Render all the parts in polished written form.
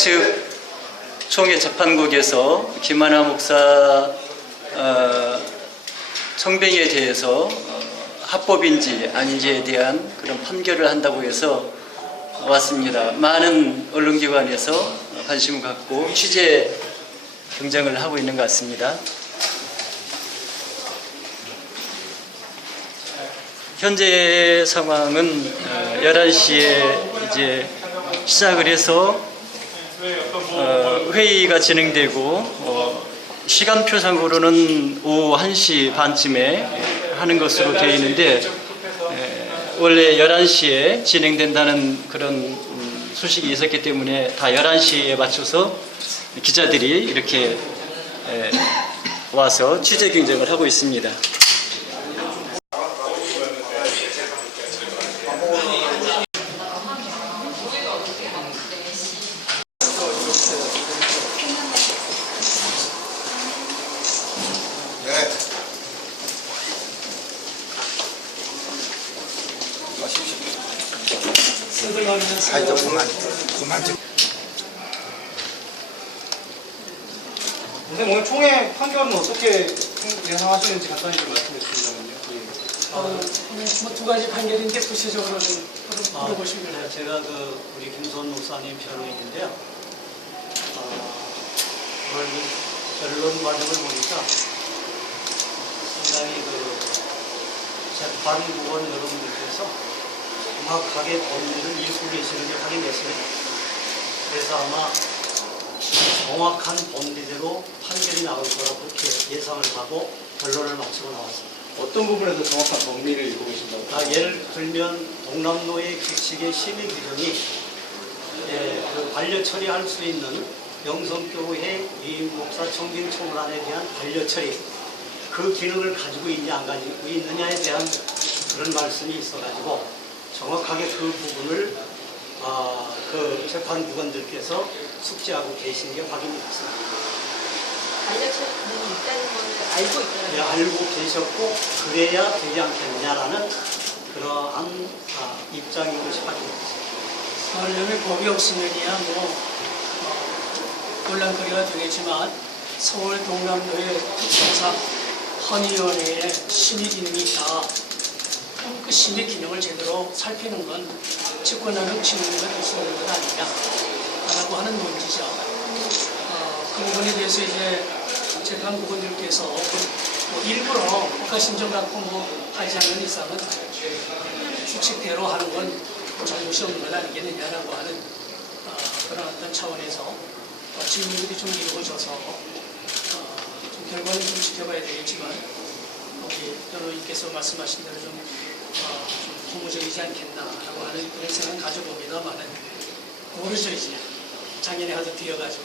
측 총회재판국에서 김하나 목사 청병에 대해서 합법인지 아닌지에 대한 그런 판결을 한다고 해서 왔습니다. 많은 언론기관에서 관심을 갖고 취재 경쟁을 하고 있는 것 같습니다. 현재 상황은 11시에 이제 시작을 해서 회의가 진행되고 시간표상으로는 오후 1시 반쯤에 하는 것으로 되어 있는데 원래 11시에 진행된다는 그런 소식이 있었기 때문에 다 11시에 맞춰서 기자들이 이렇게 와서 취재 경쟁을 하고 있습니다. 아이고 그만 좀. 선생님 오늘 총회 판결은 어떻게 예상하시는지 간단히 좀 말씀해 주시자면요. 오늘 두 가지 판결인데 구체적으로 좀 물어보시면. 네, 제가 우리 김소원 목사님 변호인인데요. 오늘 변론 과정을 보니까 상당히 재판부원 여러분들께서 정확하게 법리를 읽고 계시는 게 확인됐습니다. 그래서 아마 정확한 법리대로 판결이 나올 거라고 그렇게 예상을 하고 변론을 마치고 나왔습니다. 어떤 부분에서 정확한 법리를 읽고 계신다고? 예를 들면 동남노예 규칙의 심의 규정이 반려 처리할 수 있는 영성교회 위임 목사 청빙 청란에 대한 반려 처리 그 기능을 가지고 있냐 안 가지고 있느냐에 대한 그런 말씀이 있어가지고 정확하게 그 부분을 그 재판부관들께서 숙지하고 계신 게 확인이 됐습니다. 반려처리 기능이 있다는 것을 알고 있다는 네, 알고 계셨고 그래야 되지 않겠냐라는 그러한 입장인 것이 확인됐습니다. 하려면 법이 없으면이야 논란거리가 되겠지만 서울 동남노예 특성상 헌의위원회에 심의 기능이 있다. 그 심의 기능을 제대로 살피는 건 직권남용 징계가 될 수 있는 것 아니냐라고 하는 논지죠. 그 부분에 대해서 이제 재판부관들께서 일부러 국가심정 갖고 하지 않는 이상은 규칙대로 하는 건 잘못이 없는 것 아니겠느냐라고 하는 그런 어떤 차원에서 질문들이 좀 이루어져서 좀 결과는 좀 지켜봐야 되겠지만 우리 변호인께서 말씀하신 대로 좀 고무적이지 않겠나라고 하는 그런 생각을 가져봅니다만은 모르죠. 이제 작년에 하도 뛰어가지고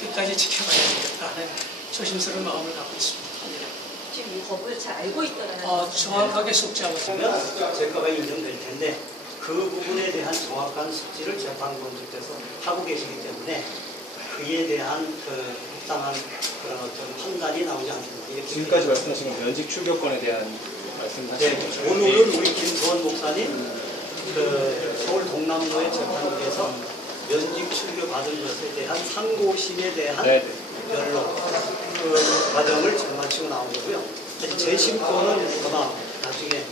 끝까지 지켜봐야 되겠다 하는 조심스러운 마음을 갖고 있습니다. 지금 이 법을 잘 알고 있다는 정확하게 숙지하고 있습니다. 재가가 인정될 텐데 그 부분에 대한 정확한 숙지를 재판부원들께서 하고 계시기 때문에 그에 대한 합당한 그런 어떤 판단이 나오지 않습니다. 지금까지 말씀하신 건 면직 출교권에 대한 말씀하시는 거죠? 네, 오늘은 우리 김소원 목사님 서울 동남노예 재판국에서 면직 출교 받은 것에 대한 상고심에 대한 변론 그 과정을 지금 마치고 나온 거고요. 재심권은 아마 나중에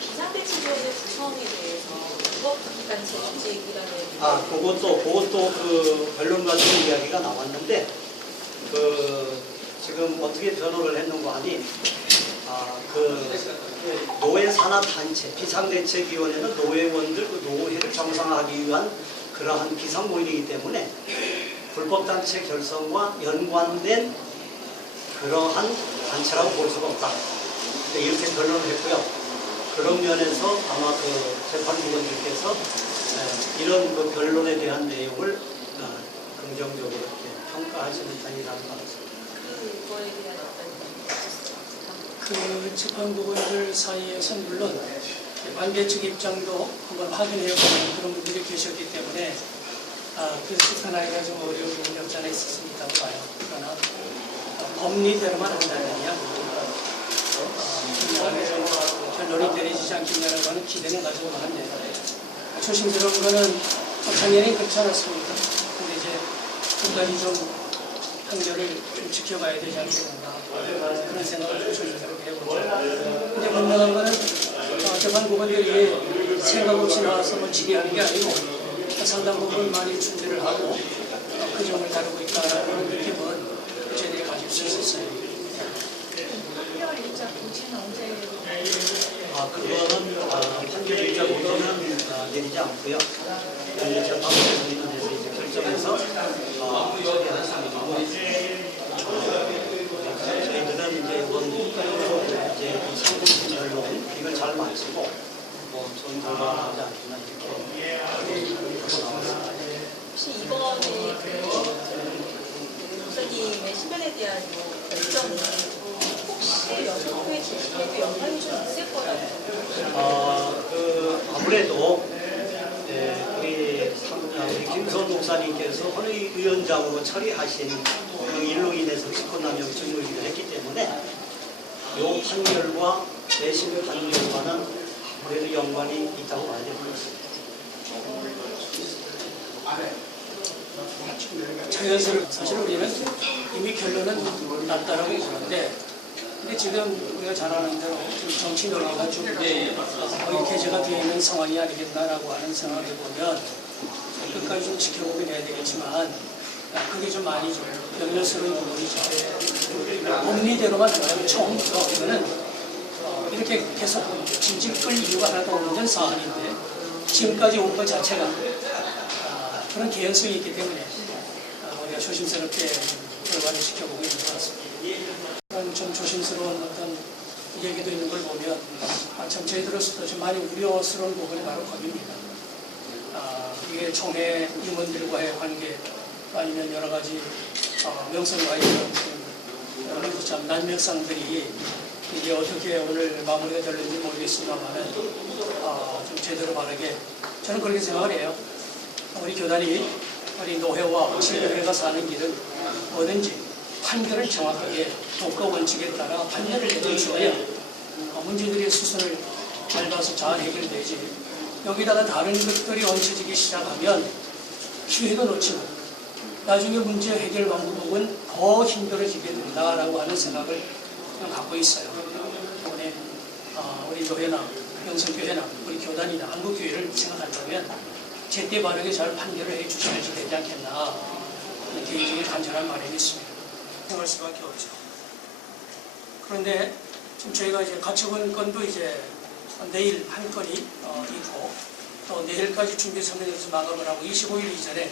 비상대책위원회 구성에 대해서 불법단체 조직이라는 그것도 그 변론 과정 이야기가 나왔는데 지금 어떻게 변호를 했는가 하니 노예 산하단체 비상대책위원회는 노예원들 노회를 정상화하기 위한 그러한 비상모임이기 때문에 불법단체 결성과 연관된 그러한 단체라고 볼 수가 없다. 이렇게 변론을 했고요. 그런 면에서 아마 재판부관들께서 이런 변론에 대한 내용을 긍정적으로 이렇게 평가하시는 편이라는 것 같습니다. 그거에 대한 그 재판부관들 사이에서는 물론 반대 측 입장도 한번 확인해보는 그런 분들이 계셨기 때문에 그래서 하나가 좀 어려운 부분이 없지 않아 있었습니다 봐요. 그러나 법리대로만 한다면야 결론이 내려지지 않겠냐라고 하는 기대는 가지고 가는데 조심스러운 거는 작년엔 그렇지 않았습니까? 근데 이제 끝까지 좀 판결을 좀 지켜봐야 되지 않겠는가 그런 생각을 좀 해보죠. 근데 분명한 거는 재판부원들이 생각 없이 나와서 뭐 질의하는 게 아니고 상당 부분 많이 준비를 하고 그 점을 다루고 있다는 느낌은 저희들이 가질 수 있었어요. 판결 일자 공지는 언제? 그거는 판결 일자 공지는 내리지 않고요. 이제 재판부에서 이제 결정해서 처리하는 상황이고 저희들은 이제 이번 이제 상고심 결론 이걸 잘 마치고 좋은 결과가 나오지 않겠나 이렇게 나왔습니다. 혹시 이번에 목사님의 신변에 대한 결정이 혹시 여성교회 진실에도 영향이 좀 있을 거라고? 아무래도 우리 김선 목사님께서 헌의위원장으로 처리하신 그 일로 인해서 직권남용 증거유기를 했기 때문에 이 판결과 내심 판결과는 아무래도 연관이 있다고 봐야 될 것 같습니다. 자연스럽게 사실 우리는 이미 결론은 났다라고 보는데 근데 지금 우리가 잘 아는 대로 정치 논의가 좀 거의 개재가 되어 있는 상황이 아니겠나라고 하는 생각을 보면 끝까지 좀 지켜보긴 해야 되겠지만 그게 좀 많이 좀 염려스러운 부분이죠. 법리대로만 하면 처음 들어오면은 이렇게 계속 질질 끌 이유가 하나도 없는 상황인데 지금까지 온 것 자체가 그런 개연성이 있기 때문에 우리가 조심스럽게 결과를 지켜보고 있는 것 같습니다. 그런 좀 조심스러운 어떤 얘기도 있는 걸 보면 참 저희들로서도 좀 많이 우려스러운 부분이 바로 거기입니다. 이게 총회 임원들과의 관계 아니면 여러 가지 명성과의 이런 참 난명상들이 이게 어떻게 오늘 마무리가 될는지 모르겠습니다만은 좀 제대로 바르게 저는 그렇게 생각을 해요. 우리 교단이 우리 노회와 진료회가 사는 길은 뭐든지 판결을 정확하게 도가 원칙에 따라 판결을 내려줘야 문제들의 수순을 밟아서 잘 해결되지. 여기다가 다른 것들이 얹혀지기 시작하면 기회도 놓치고 나중에 문제 해결 방법은 더 힘들어지게 된다라고 하는 생각을 갖고 있어요. 때문에 우리 교회나 영성교회나 우리 교단이나 한국교회를 생각한다면 제때 바르게 잘 판결을 해 주셔야 되지 않겠나 개인적인 간절한 바람이 있습니다. 생각할 수밖에 없죠. 그런데 지금 저희가 이제 가처분 건도 이제 내일 한 건이 있고 또 내일까지 준비 서면에서 마감을 하고 25일 이전에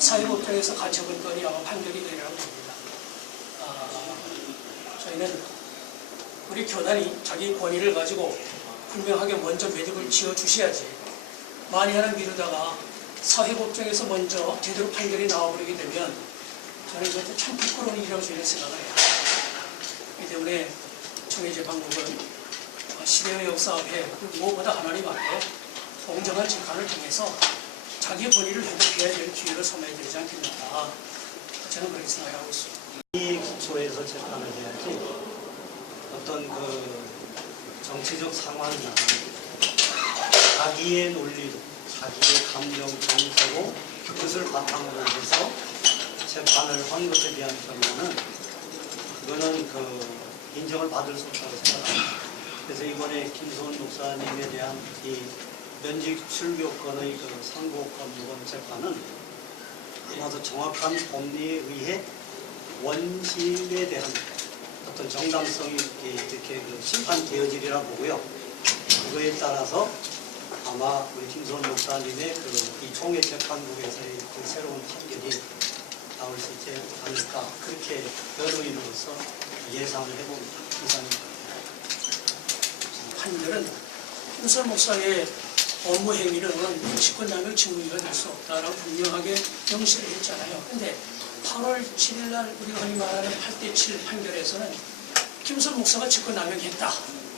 사회법정에서 가처분 건이 아마 판결이 되리라고 봅니다. 저희는 우리 교단이 자기 권위를 가지고 분명하게 먼저 매듭을 지어 주셔야지 많이 하나 미루다가 사회법정에서 먼저 제대로 판결이 나와버리게 되면 저는 이것도 참 부끄러운 일이라고 저희는 생각을 해요. 그렇기 때문에 총회재판국은 시대의 역사 앞에 무엇보다 하나님 앞에 공정한 재판을 통해서 자기 권위를 회복해야 될 기회를 삼아야 되지 않겠나 저는 그렇게 생각하고 있습니다. 이 기초에서 재판을 해야지 어떤 그 정치적 상황이나 자기의 논리로 자기의 감정 정서로 그것을 바탕으로 해서 재판을 한 것에 대한 결론은 그거는 그 인정을 받을 수 없다고 생각합니다. 그래서 이번에 김소원 목사님에 대한 이 면직 출교권의 그 상고권 이번 재판은 아마도 정확한 법리에 의해 원심에 대한 어떤 정당성이 이렇게 그 심판되어지리라 보고요. 그거에 따라서 아마 우리 김소원 목사님의 이 총회 재판국에서의 그 새로운 판결이 나올 수 있지 않을까 그렇게 변호인으로서 예상을 해봅니다. 이상입니다. 판결은 김소원 목사의 업무 행위는 직권남용 징후가 될 수 없다라고 분명하게 명시를 했잖아요. 근데 8월 7일 날 우리가 흔히 말하는 8대7 판결에서는 김소원 목사가 직권남용했다.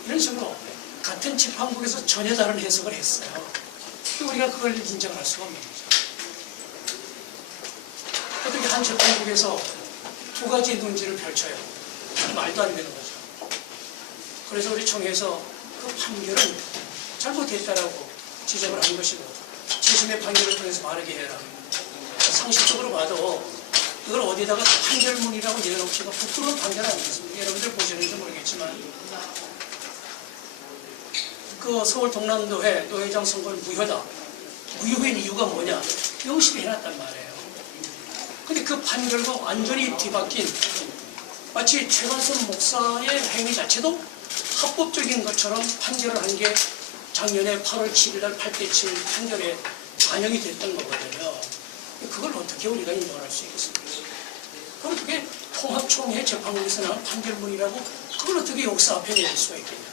이런 식으로 같은 재판국에서 전혀 다른 해석을 했어요. 우리가 그걸 인정할 수가 없는 거죠. 어떻게 한 재판국에서 두 가지 논지를 펼쳐요. 말도 안 되는 거죠. 그래서 우리 총회에서 그 판결은 잘못했다라고 지적을 한 것이고 재심의 판결을 통해서 바르게 해라. 상식적으로 봐도 이걸 어디다가 판결문이라고 내놓기가 부끄러운 판결 아니겠습니까? 여러분들 보시는지 모르겠지만 그 서울 동남노회 노회장 선거는 무효다. 무효인 이유가 뭐냐? 명시를 해놨단 말이에요. 근데 그 판결과 완전히 뒤바뀐 마치 최관순 목사의 행위 자체도 합법적인 것처럼 판결을 한 게 작년에 8월 7일 날 8대7 판결에 반영이 됐던 거거든요. 그걸 어떻게 우리가 인정할 수 있겠습니까? 그걸 어떻게 통합총회 재판국에서 나온 판결문이라고 그걸 어떻게 역사 앞에 내릴 수가 있겠냐.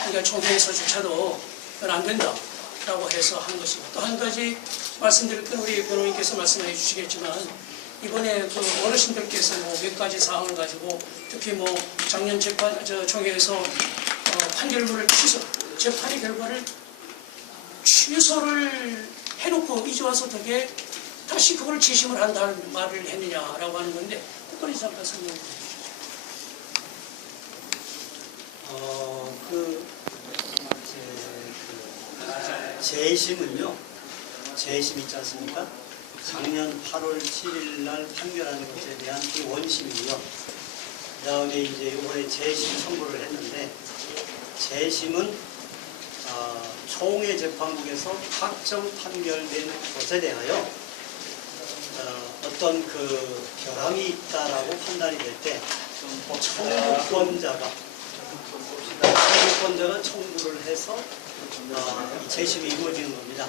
그러니까 총회에서조차도 그건 안 된다라고 해서 한 것이고, 또 한 가지 말씀드릴 건 우리 변호인께서 말씀해 주시겠지만 이번에 그 어르신들께서 뭐 몇 가지 사항을 가지고 특히 뭐 작년 총회에서 판결문을 재판의 결과를 취소를 해놓고 이제 와서 어떻게 다시 그걸 재심을 한다는 말을 했느냐라고 하는 건데 그걸 잠깐 설명해 주세요. 재심은요, 재심 있지 않습니까? 작년 8월 7일 날 판결하는 것에 대한 그 원심이고요. 그 다음에 이제 이번에 재심 선고를 했는데, 재심은 총회 재판국에서 확정 판결된 것에 대하여 어떤 그 결함이 있다라고 판단이 될 때 청구권자가 청구를 해서 재심이 이루어지는 겁니다.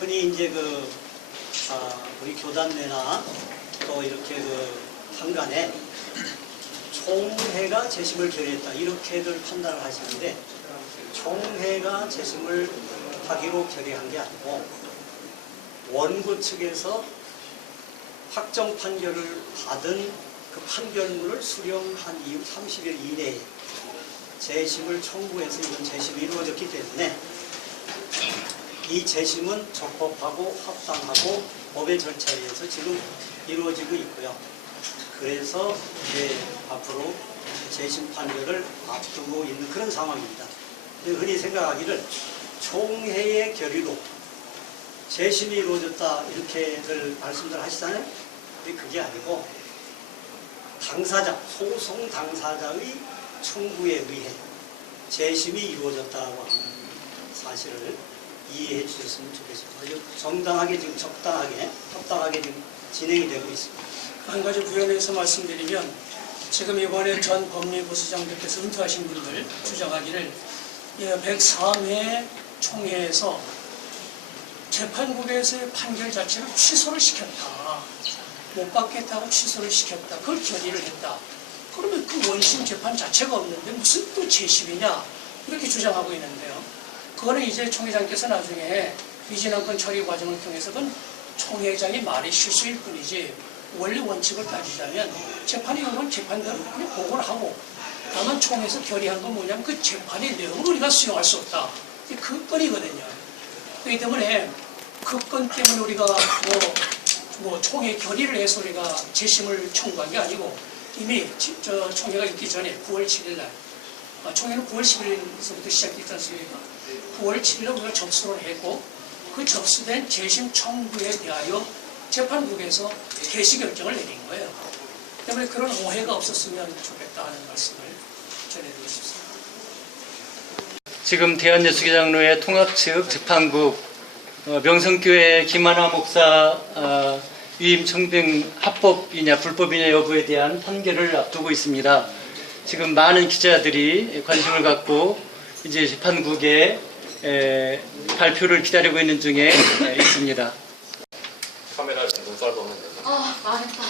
흔히 이제 우리 교단내나 또 이렇게 한간에 총회가 재심을 결의했다 이렇게들 판단을 하시는데, 총회가 재심을 하기로 결의한 게 아니고 원고 측에서 확정 판결을 받은 그 판결문을 수령한 이후 30일 이내에 재심을 청구해서 이번 재심이 이루어졌기 때문에 이 재심은 적법하고 합당하고 법의 절차에 의해서 지금 이루어지고 있고요. 그래서 이제 앞으로 재심 판결을 앞두고 있는 그런 상황입니다. 흔히 생각하기를 총회의 결의로 재심이 이루어졌다 이렇게들 말씀들 하시잖아요. 근데 그게 아니고 당사자, 소송 당사자의 청구에 의해 재심이 이루어졌다고 하는 사실을 이해해 주셨으면 좋겠습니다. 아주 정당하게 지금 적당하게 합당하게 지금 진행이 되고 있습니다. 한 가지 부연해서 말씀드리면 지금 이번에 전 법리부수장들께서 은퇴하신 분들 주장하기를 103회 총회에서 재판국에서의 판결 자체를 취소를 시켰다. 못 받겠다고 취소를 시켰다. 그걸 결의를 했다. 그러면 그 원심 재판 자체가 없는데 무슨 또 재심이냐 이렇게 주장하고 있는데요. 그거는 이제 총회장께서 나중에 위진안건 처리 과정을 통해서 그건 총회장이 말이 실수일 뿐이지 원리 원칙을 따지자면 재판이 오면 재판대로 그냥 보고를 하고 다만 총회에서 결의한 건 뭐냐면 그 재판의 내용을 우리가 수용할 수 없다. 그 건이거든요. 그렇기 때문에 그 건 때문에 우리가 뭐 총회 결의를 해서 우리가 재심을 청구한 게 아니고 이미 총회가 있기 전에 9월 7일 날 총회는 9월 10일서부터 시작됐지 않습니까? 9월 7일 날 우리가 접수를 했고 그 접수된 재심 청구에 대하여 재판국에서 개시 결정을 내린 거예요. 때문에 그런 오해가 없었으면 좋겠다는 말씀을 전해드리고 싶습니다. 지금 대한예수교장로회 통합 측 재판국 명성교회 김하나 목사 위임 청빙 합법이냐 불법이냐 여부에 대한 판결을 앞두고 있습니다. 지금 많은 기자들이 관심을 갖고 이제 재판국의 발표를 기다리고 있는 중에 있습니다. 카메라에 눈살 보면 됩니다. 아, 망했다.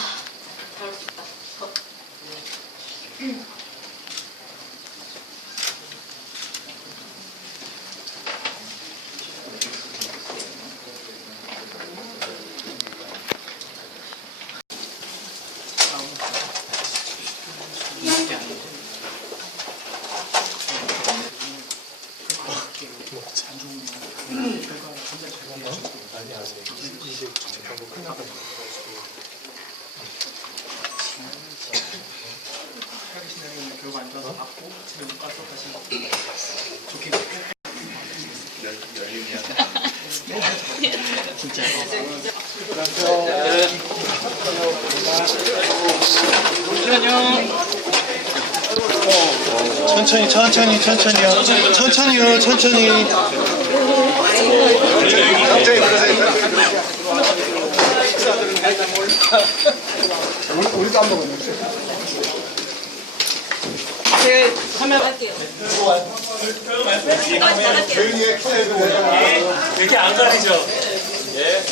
다룰 수 있다. 결과 안 좋아서 받고 집에 못 가서 다시 좋게 열리면 천천히요. 우리도 안 먹었는데. 이렇게 안 가리죠? 예.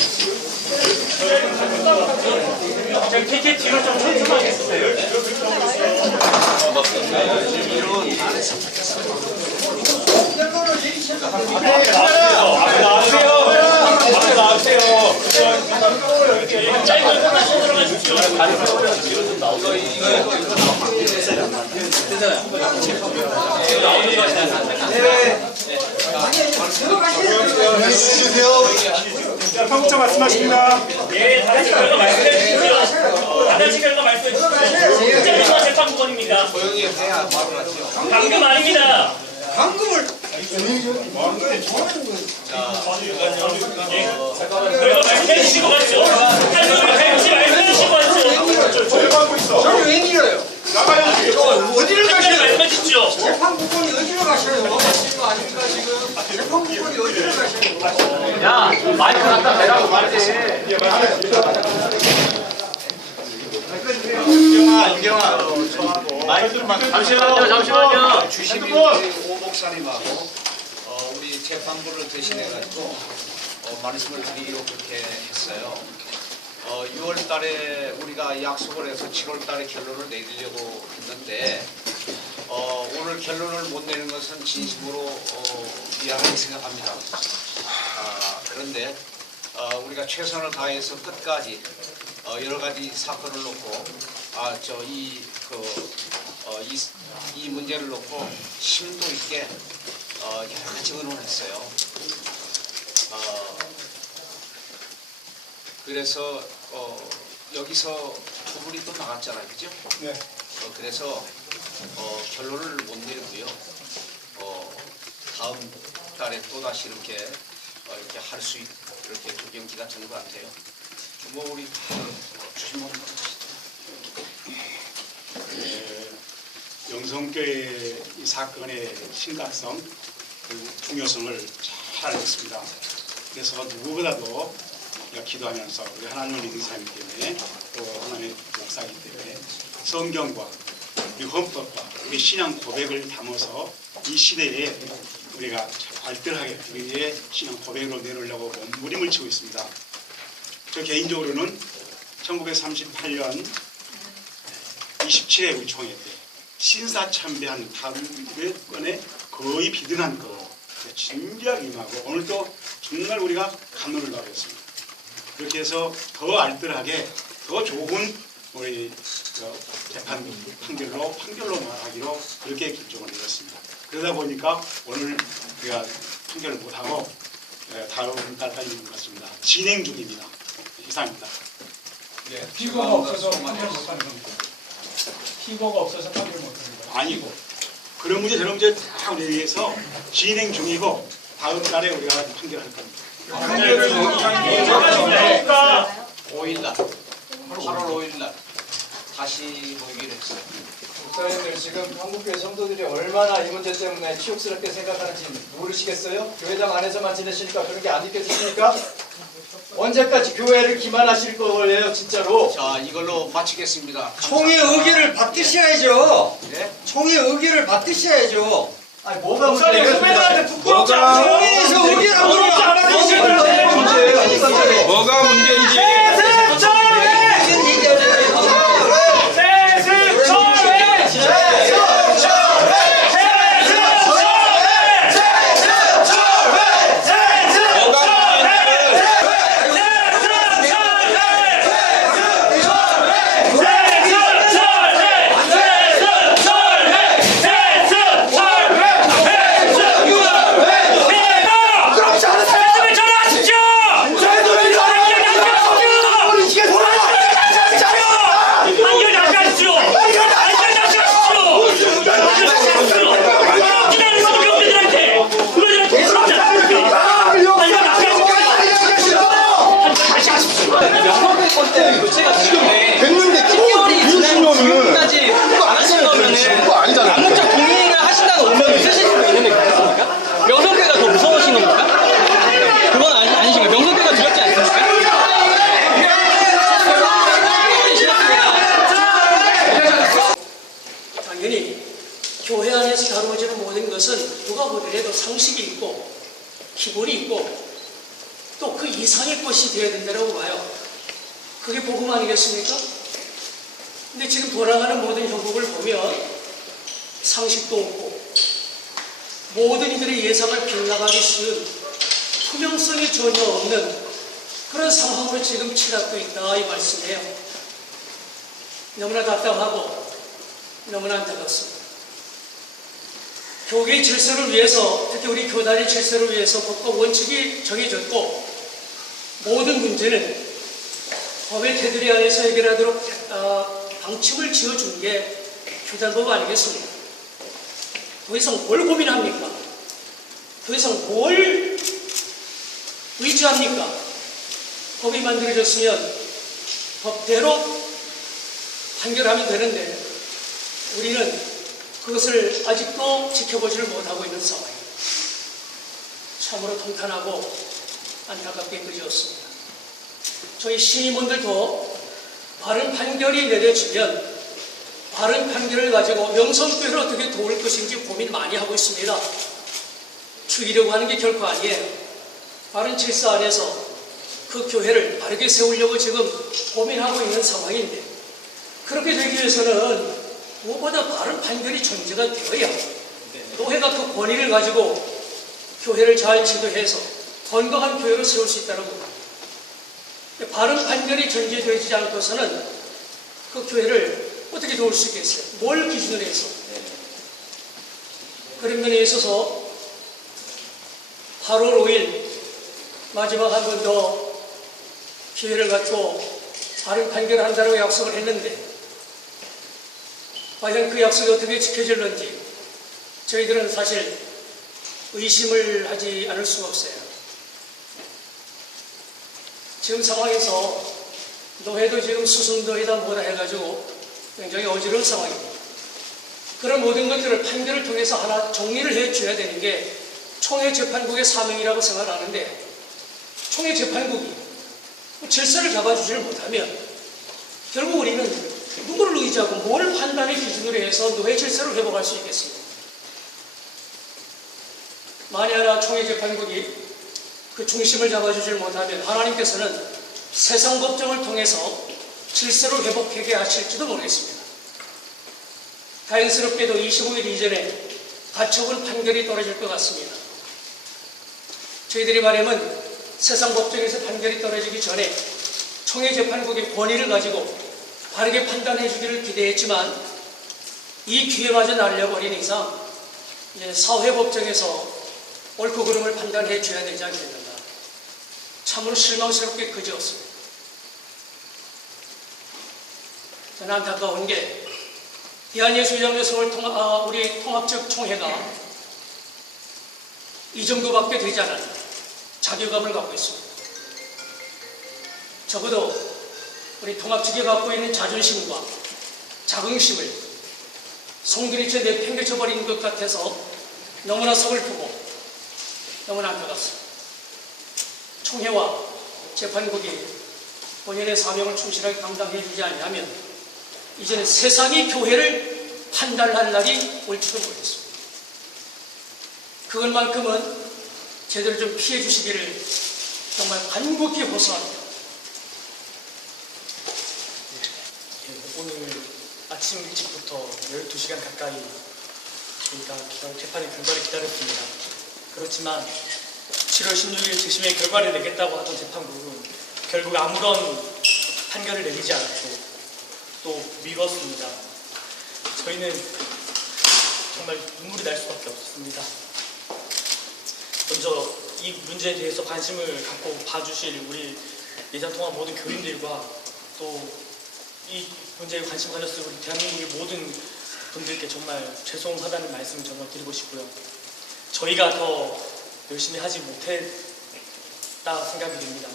저기 KK 뒤로 좀 천천히 해주세요. 앞에 나와주세요. 앞에 나와주세요. 짧게 끝나서 들어가 주십시오. 평점 말씀하십니다. 예, 다른 측면도 말씀해 주십시오. 다른 측면도 말씀해 주십시오. 국장님과 재판부원입니다. 조용히 해야 말을 하죠. 방금 아닙니다. 저희가 말씀해 주시고 갔죠. 한국을 갈지 말씀해 주시고 갔죠. 저희가 하고 있어. 저를 왜 밀어요? 나가요. 어디를 가시는 말씀해 주십시오. 재판부권이 어디로 가시는 거 아닙니까 지금? 재판부권이 어디로 가시는 거? 야, 마이크 갖다 대라고 말지. 잠시만요. 주심이 오 목사님하고 우리 재판부를 대신해가지고 말씀을 드리려고 그렇게 했어요. 6월 달에 우리가 약속을 해서 7월 달에 결론을 내리려고 했는데 오늘 결론을 못 내는 것은 진심으로 미안하게 생각합니다. 그런데 우리가 최선을 다해서 끝까지 여러 가지 사건을 놓고 이 문제를 놓고 심도 있게 여러 가지 의논했어요. 그래서 여기서 두 분이 또 나갔잖아요, 그죠? 네. 그래서 결론을 못 내리고요. 다음 달에 또 다시 이렇게 할 수 있게 이렇게 조경기가 되는 것 같아요. 뭐 우리 주심원 영성교회 이 사건의 심각성, 그 중요성을 잘 알고 있습니다. 그래서 누구보다도 우리가 기도하면서 우리 하나님을 믿는 사람이기 때문에 또 하나님의 목사이기 때문에 성경과 우리 헌법과 우리 신앙 고백을 담아서 이 시대에 우리가 알뜰하게 우리의 신앙 고백으로 내놓으려고 몸부림을 치고 있습니다. 저 개인적으로는 1938년 27회 우리 총회 때 신사참배한 다음번에 거의 비등한 거 진지하게 임하고 오늘도 정말 우리가 감동을 받았습니다. 그렇게 해서 더 알뜰하게 더 좋은 우리 재판 판결로 말하기로 그렇게 결정을 내렸습니다. 그러다 보니까 오늘 우리가 판결을 못하고 다음 달까지 있는 것 같습니다. 진행 중입니다. 이상입니다. 피고가 없어서 판결 못하는 겁니다. 피고가 없어서 판결 못하는 거예요. 아니고 그런 문제 저런 문제 다 우리에서 진행 중이고 다음 달에 우리가 판결할 겁니다. 5일날 8월 5일날 다시 모이기로 했어요. 목사님들 지금 한국교회 성도들이 얼마나 이 문제 때문에 치욕스럽게 생각하는지 모르시겠어요? 교회장 안에서만 지내시니까 그런 게 안 느껴지십니까? 언제까지 교회를 기만하실 거예요 진짜로? 자, 이걸로 마치겠습니다. 총의 의기를 받으셔야죠. 네? 총의 의기를 받으셔야죠. 아니 뭐가 목사님 문제예요? 후배들한테 부끄럽지 않죠? 총회에서 의기를 안 부끄럽지 않아요? 문제예요. 뭐가 문제인지. 전화하십시오! 것은 누가 보더라도 상식이 있고 기본이 있고 또 그 이상의 것이 되어야 된다고 봐요. 그게 복음 아니겠습니까? 근데 지금 돌아가는 모든 형국을 보면 상식도 없고 모든 이들의 예상을 빗나가기 쉬운 투명성이 전혀 없는 그런 상황을 지금 치닫고 있다 이 말씀이에요. 너무나 답답하고 너무나 안타깝습니다. 교계의 질서를 위해서, 특히 우리 교단의 질서를 위해서 법과 원칙이 정해졌고 모든 문제는 법의 테두리 안에서 해결하도록 방침을 지어준 게 교단법 아니겠습니까? 더 이상 뭘 고민합니까? 더 이상 뭘 의지합니까? 법이 만들어졌으면 법대로 판결하면 되는데 우리는 그것을 아직도 지켜보지를 못하고 있는 상황입니다. 참으로 통탄하고 안타깝게 그지었습니다. 저희 시민분들도 바른 판결이 내려지면 바른 판결을 가지고 명성교회를 어떻게 도울 것인지 고민 많이 하고 있습니다. 죽이려고 하는 게 결코 아니에요. 바른 질서 안에서 그 교회를 바르게 세우려고 지금 고민하고 있는 상황인데 그렇게 되기 위해서는 무엇보다 바른 판결이 존재가 되어야 노회가 그 권위를 가지고 교회를 잘 지도해서 건강한 교회로 세울 수 있다는 겁니다. 바른 판결이 전제되지 않고서는 그 교회를 어떻게 도울 수 있겠어요? 뭘 기준으로 해서? 그런 면에 있어서 8월 5일 마지막 한 번 더 기회를 갖고 바른 판결을 한다고 약속을 했는데 과연 그 약속이 어떻게 지켜질는지 저희들은 사실 의심을 하지 않을 수가 없어요. 지금 상황에서 노회도 지금 수승도에다 뭐다 해가지고 굉장히 어지러운 상황입니다. 그런 모든 것들을 판결을 통해서 하나 정리를 해줘야 되는 게 총회재판국의 사명이라고 생각하는데 총회재판국이 질서를 잡아주지를 못하면 결국 우리는 누구를 의지하고 뭘 판단의 기준으로 해서 노회 질서를 회복할 수 있겠습니까? 만약 하나 총회재판국이 그 중심을 잡아주질 못하면 하나님께서는 세상 법정을 통해서 질서를 회복하게 하실지도 모르겠습니다. 다행스럽게도 25일 이전에 가처분 판결이 떨어질 것 같습니다. 저희들이 바람은 세상 법정에서 판결이 떨어지기 전에 총회재판국의 권위를 가지고 바르게 판단해 주기를 기대했지만 이 기회마저 날려버린 이상 이제 사회법정에서 옳고 그름을 판단해 줘야 되지 않겠는가. 참으로 실망스럽게 그지었습니다. 저는 안타까운 게 대한예수장로 서울 우리 통합적 총회가 이 정도밖에 되지 않았다. 자괴감을 갖고 있습니다. 적어도 우리 통합 측이 갖고 있는 자존심과 자긍심을 송두리째 내팽개쳐버린 것 같아서 너무나 서글프고 너무나 안타깝습니다. 총회와 재판국이 본연의 사명을 충실하게 감당해주지 아니하면 이제는 세상이 교회를 판단할 날이 올지도 모르겠습니다. 그것만큼은 제대로 좀 피해 주시기를 정말 간곡히 호소합니다. 오늘 아침 일찍부터 12시간 가까이 저희가 재판의 결과를 기다렸습니다. 그렇지만 7월 16일 재심의 결과를 내겠다고 하던 재판국은 결국 아무런 판결을 내리지 않고 또 미뤘습니다. 저희는 정말 눈물이 날 수밖에 없습니다. 먼저 이 문제에 대해서 관심을 갖고 봐주실 우리 예산통합 모든 교인들과 또 이 문제에 관심 가졌을 우리 대한민국의 모든 분들께 정말 죄송하다는 말씀을 정말 드리고 싶고요. 저희가 더 열심히 하지 못했다 생각이 듭니다.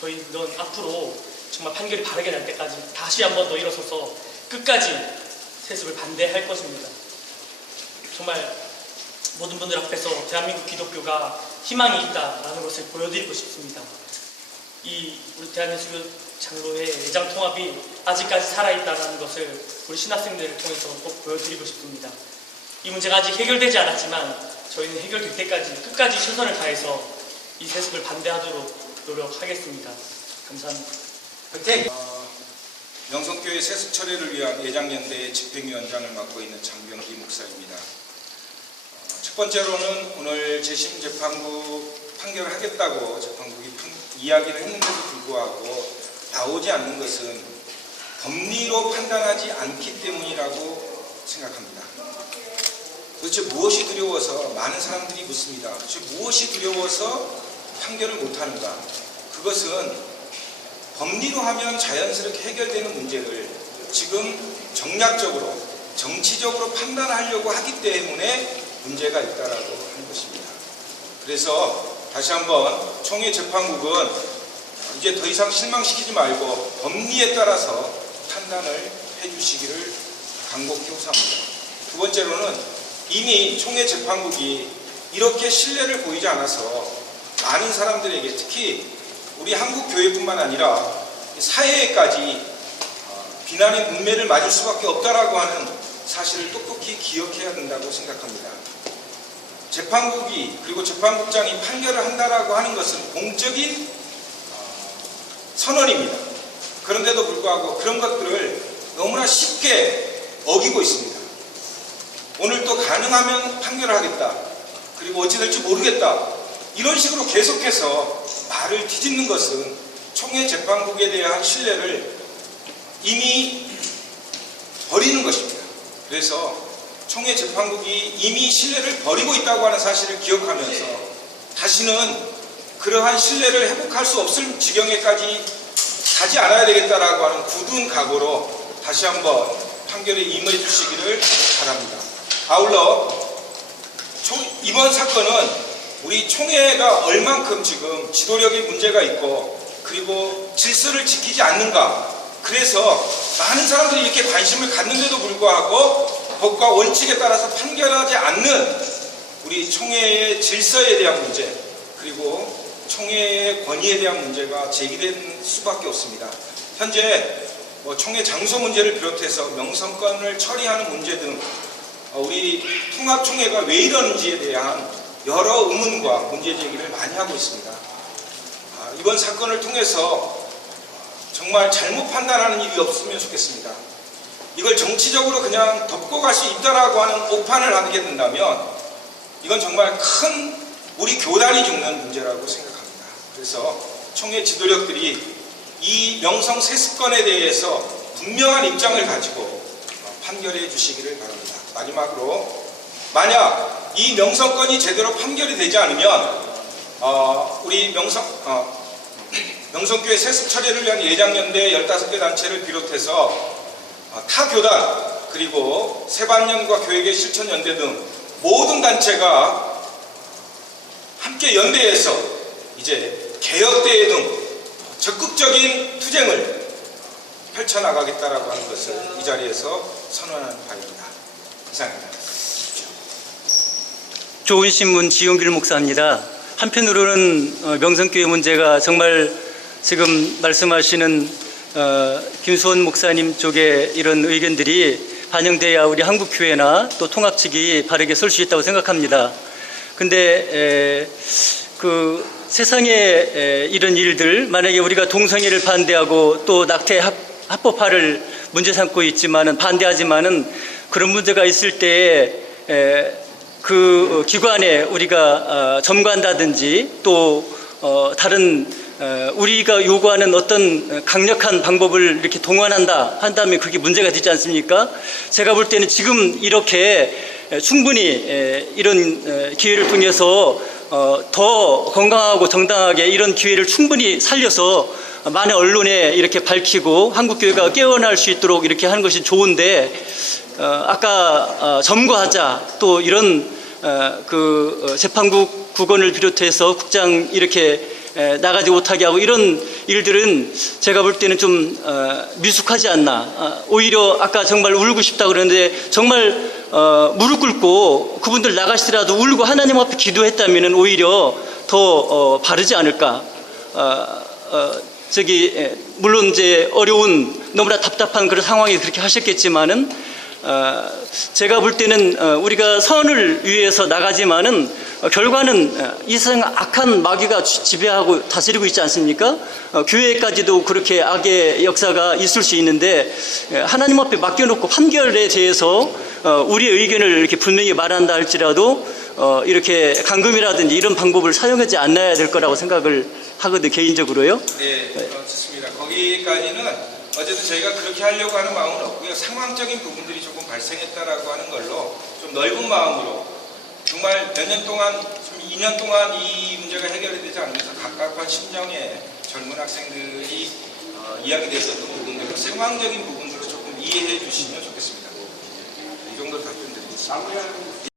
저희는 앞으로 정말 판결이 바르게 날 때까지 다시 한 번 더 일어서서 끝까지 세습을 반대할 것입니다. 정말 모든 분들 앞에서 대한민국 기독교가 희망이 있다라는 것을 보여드리고 싶습니다. 이 우리 대한예수교 장로회 예장 통합이 아직까지 살아있다는 것을 우리 신학생들을 통해서 꼭 보여드리고 싶습니다. 이 문제가 아직 해결되지 않았지만 저희는 해결될 때까지 끝까지 최선을 다해서 이 세습을 반대하도록 노력하겠습니다. 감사합니다. 명성교회 세습 처리를 위한 예장연대의 집행위원장을 맡고 있는 장병기 목사입니다. 첫 번째로는 오늘 재심 재판부 판결을 하겠다고 재판국이 이야기를 했는데도 불구하고 나오지 않는 것은 법리로 판단하지 않기 때문이라고 생각합니다. 도대체 무엇이 두려워서 많은 사람들이 묻습니다. 도대체 무엇이 두려워서 판결을 못하는가? 그것은 법리로 하면 자연스럽게 해결되는 문제를 지금 정략적으로 정치적으로 판단하려고 하기 때문에 문제가 있다라고 하는 것입니다. 그래서 다시 한번 총회 재판국은 이제 더 이상 실망시키지 말고 법리에 따라서 판단을 해주시기를 간곡히 호소합니다. 두 번째로는 이미 총회 재판국이 이렇게 신뢰를 보이지 않아서 많은 사람들에게 특히 우리 한국 교회뿐만 아니라 사회에까지 비난의 문매를 맞을 수밖에 없다라고 하는 사실을 똑똑히 기억해야 된다고 생각합니다. 재판국이 그리고 재판국장이 판결을 한다라고 하는 것은 공적인 선언입니다. 그런데도 불구하고 그런 것들을 너무나 쉽게 어기고 있습니다. 오늘 또 가능하면 판결을 하겠다. 그리고 어찌 될지 모르겠다. 이런 식으로 계속해서 말을 뒤집는 것은 총회 재판국에 대한 신뢰를 이미 버리는 것입니다. 그래서 총회 재판국이 이미 신뢰를 버리고 있다고 하는 사실을 기억하면서 다시는 그러한 신뢰를 회복할 수 없을 지경에까지 가지 않아야 되겠다라고 하는 굳은 각오로 다시 한번 판결에 임해 주시기를 바랍니다. 아울러 이번 사건은 우리 총회가 얼만큼 지금 지도력에 문제가 있고 그리고 질서를 지키지 않는가, 그래서 많은 사람들이 이렇게 관심을 갖는데도 불구하고 법과 원칙에 따라서 판결하지 않는 우리 총회의 질서에 대한 문제, 그리고 총회의 권위에 대한 문제가 제기된 수밖에 없습니다. 현재 총회 장소 문제를 비롯해서 명성권을 처리하는 문제 등 우리 통합총회가 왜 이러는지에 대한 여러 의문과 문제 제기를 많이 하고 있습니다. 이번 사건을 통해서 정말 잘못 판단하는 일이 없으면 좋겠습니다. 이걸 정치적으로 그냥 덮고 갈 수 있다라고 하는 오판을 하게 된다면 이건 정말 큰 우리 교단이 죽는 문제라고 생각합니다. 그래서 총회 지도력들이 이 명성 세습건에 대해서 분명한 입장을 가지고 판결해 주시기를 바랍니다. 마지막으로 만약 이 명성건이 제대로 판결이 되지 않으면 우리 명성교회 세습 처리를 위한 예장연대 15개 단체를 비롯해서 타 교단 그리고 세반연과 교회계 실천연대 등 모든 단체가 함께 연대해서 이제 개혁대회 등 적극적인 투쟁을 펼쳐나가겠다라고 하는 것을 이 자리에서 선언하는 바입니다. 이상입니다. 좋은 신문 지용길 목사입니다. 한편으로는 명성교회 문제가 정말 지금 말씀하시는 김수원 목사님 쪽의 이런 의견들이 반영돼야 우리 한국교회나 또 통합 측이 바르게 설 수 있다고 생각합니다. 근데 그 세상에 이런 일들, 만약에 우리가 동성애를 반대하고 또 낙태 합법화를 문제 삼고 있지만은 반대하지만은 그런 문제가 있을 때에 그 기관에 우리가 점거한다든지 또 다른 우리가 요구하는 어떤 강력한 방법을 이렇게 동원한다 한다면 그게 문제가 되지 않습니까? 제가 볼 때는 지금 이렇게 충분히 이런 기회를 통해서 더 건강하고 정당하게 이런 기회를 충분히 살려서 많은 언론에 이렇게 밝히고 한국교회가 깨어날 수 있도록 이렇게 하는 것이 좋은데 아까 점거하자 또 이런 그 재판국 국원을 비롯해서 국장 이렇게 나가지 못하게 하고 이런 일들은 제가 볼 때는 좀 미숙하지 않나. 오히려 아까 정말 울고 싶다 그러는데 정말 무릎 꿇고 그분들 나가시더라도 울고 하나님 앞에 기도했다면 오히려 더 바르지 않을까. 물론 이제 어려운 너무나 답답한 그런 상황이 그렇게 하셨겠지만은 제가 볼 때는 우리가 선을 위해서 나가지만은 결과는 이 세상 악한 마귀가 지배하고 다스리고 있지 않습니까? 교회까지도 그렇게 악의 역사가 있을 수 있는데 하나님 앞에 맡겨놓고 판결에 대해서 우리의 의견을 이렇게 분명히 말한다 할지라도 이렇게 감금이라든지 이런 방법을 사용하지 않아야 될 거라고 생각을 하거든요, 개인적으로요. 네, 좋습니다. 거기까지는 어쨌든 저희가 그렇게 하려고 하는 마음은 없고요. 상황적인 부분들이 조금 발생했다라고 하는 걸로 좀 넓은 마음으로 정말 몇 년 동안, 2년 동안 이 문제가 해결이 되지 않으면서 갑갑한 심정의 젊은 학생들이 이야기되어 있었던 부분들을 상황적인 부분들로 조금 이해해 주시면 좋겠습니다. 이 정도로 답변드리겠습니다.